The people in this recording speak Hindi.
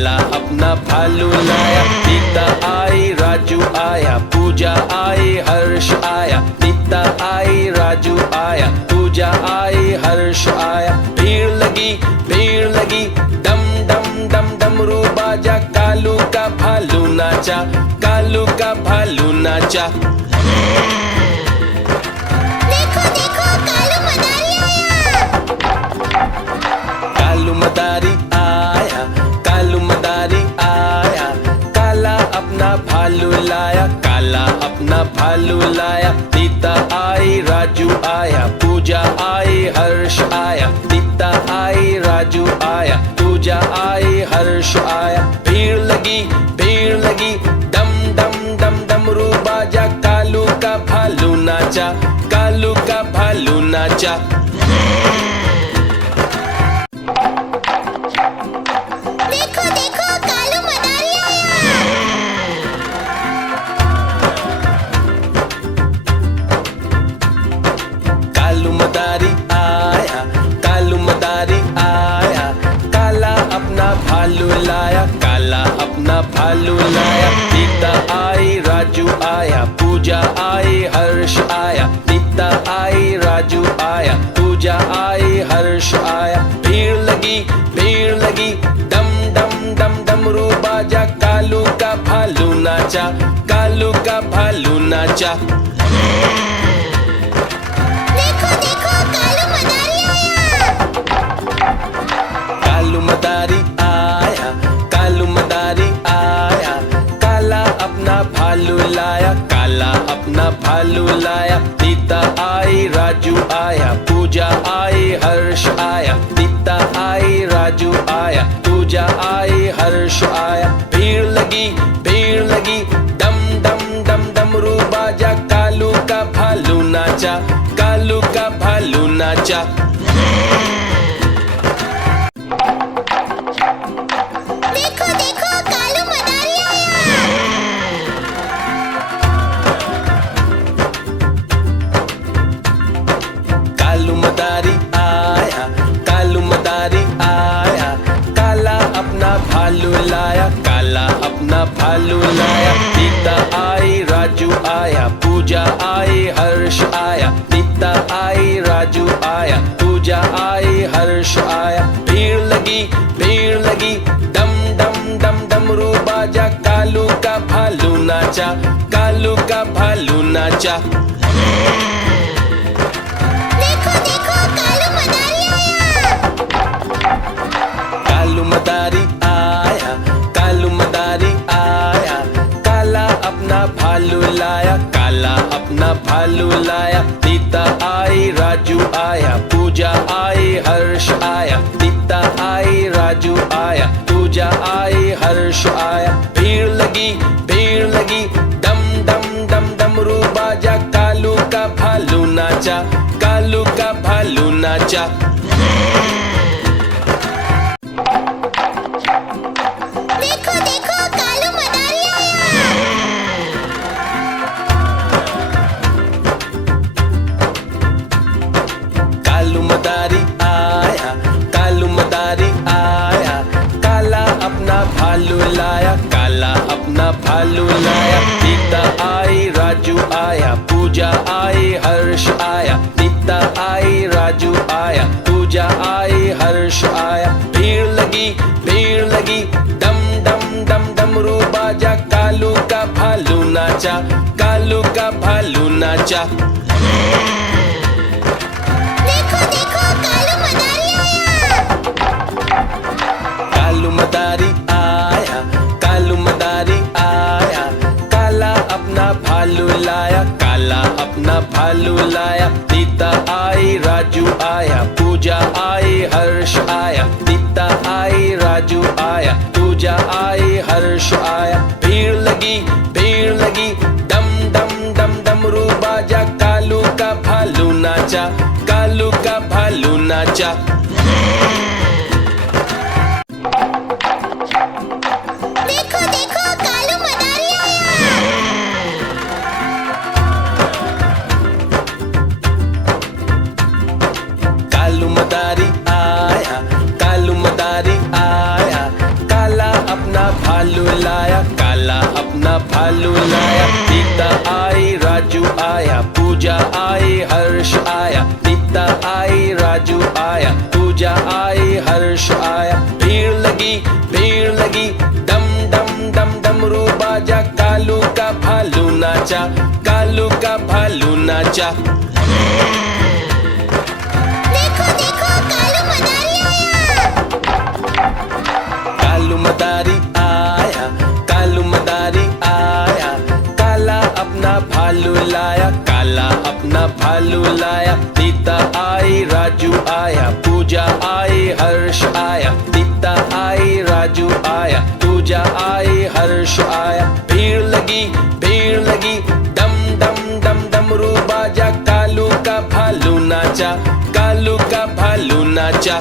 काला अपना भालू लाया। नीता आई राजू आया, पूजा आई हर्ष आया। नीता आई राजू आया, पूजा आई हर्ष आया। भीड़ लगी डम डम डम डमरू बाजा। कालू का भालू नाचा, कालू का भालू नाचा। देखो देखो कालू मदारी आया। कालू मदारी आया, कालू मदारी आया। काला अपना भालू लाया, काला अपना भालू लाया। नीता आई राजू आया, पूजा आई हर्ष आया। नीता आई राजू आया, पूजा आई हर्ष आया। भीड़ लगी डम डम डम डमरू बाजा। कालू का भालू नाचा, कालू का भालू नाचा। देखो देखो कालू मदारी आया। कालू मदारी आया, कालू मदारी आया। काला अपना भालू लाया, काला अपना भालू लाया। नीता आई राजू आया, पूजा आई हर्ष आया। नीता आई राजू आया, पूजा आई हर्ष आया। भीड़ लगी डम डम डम डमरू बाजा। कालू का भालू नाचा, कालू का भालू नाचा। देखो देखो कालू मदारी आया। कालू मदारी आया, कालू मदारी आया। काला अपना भालू लाया, काला अपना भालू लाया। नीता आई राजू आया, पूजा आई हर्ष आया। नीता आई राजू आया, पूजा आई हर्ष आया। भीड़ लगी डम डम डम डमरू बाजा। कालू का भालू नाचा, कालू का भालू नाचा। देखो देखो कालू मदारी आया। कालू मदारी आया, कालू मदारी आया। काला अपना भालू लाया, काला अपना भालू लाया। नीता आई राजू आया, पूजा आई हर्ष आया। नीता आई राजू आया, पूजा आई हर्ष आया। भीड़ लगी डम डम डम डमरू बाजा। कालू का भालू नाचा, कालू का भालू नाचा। देखो देखो कालू मदारी आया। कालू मदारी आया, कालू मदारी आया। काला अपना भालू लाया, काला अपना भालू लाया। नीता आई राजू आया, पूजा आई हर्ष आया। नीता आई राजू आया, पूजा आई हर्ष आया। भीड़ लगी डम डम डम डमरू बाजा। कालू का भालू नाचा, कालू का भालू नाचा। देखो देखो कालू मदारी आया। कालू मदारी आया, कालू मदारी आया। काला अपना भालू लाया, काला अपना भालू लाया। नीता आई राजू आया, पूजा आई हर्ष आया। नीता आई राजू आया, पूजा आई हर्ष आया। भीड़ लगी डम डम डम डमरू बाजा। कालू का भालू नाचा, कालू का भालू नाचा। देखो देखो कालू मदारी आया। कालू मदारी आया, कालू मदारी आया। काला अपना भालू लाया, काला अपना भालू लाया। नीता आई राजू आया, पूजा आई हर्ष आया। नीता आई राजू आया, पूजा आई हर्ष आया। भीड़ लगी डम डम डम डमरू बाजा। कालू का भालू नाचा, कालू का भालू नाचा। देखो देखो कालू मदारी आया। कालू मदारी आया, कालू मदारी आया। काला भालू लाया, सीता आई राजू आया, पूजा आई हर्ष आया, सीता आई राजू आया, पूजा आई हर्ष आया। भीड़ लगी डम डम डम डमरू बाजा, कालू का भालू नाचा, कालू का भालू नाचा। देखो देखो कालू मदारी आया। कालू मदारी आया, कालू मदारी आया, काला अपना भालू लाया, काला अपना भालू लाया। सीता आई राजू आया, पूजा आई हर्ष आया, सीता आई राजू आया, पूजा आई हर्ष आया। भीड़ लगी डम डम डम डमरू बाजा, कालू का भालू नाचा, कालू का भालू नाचा।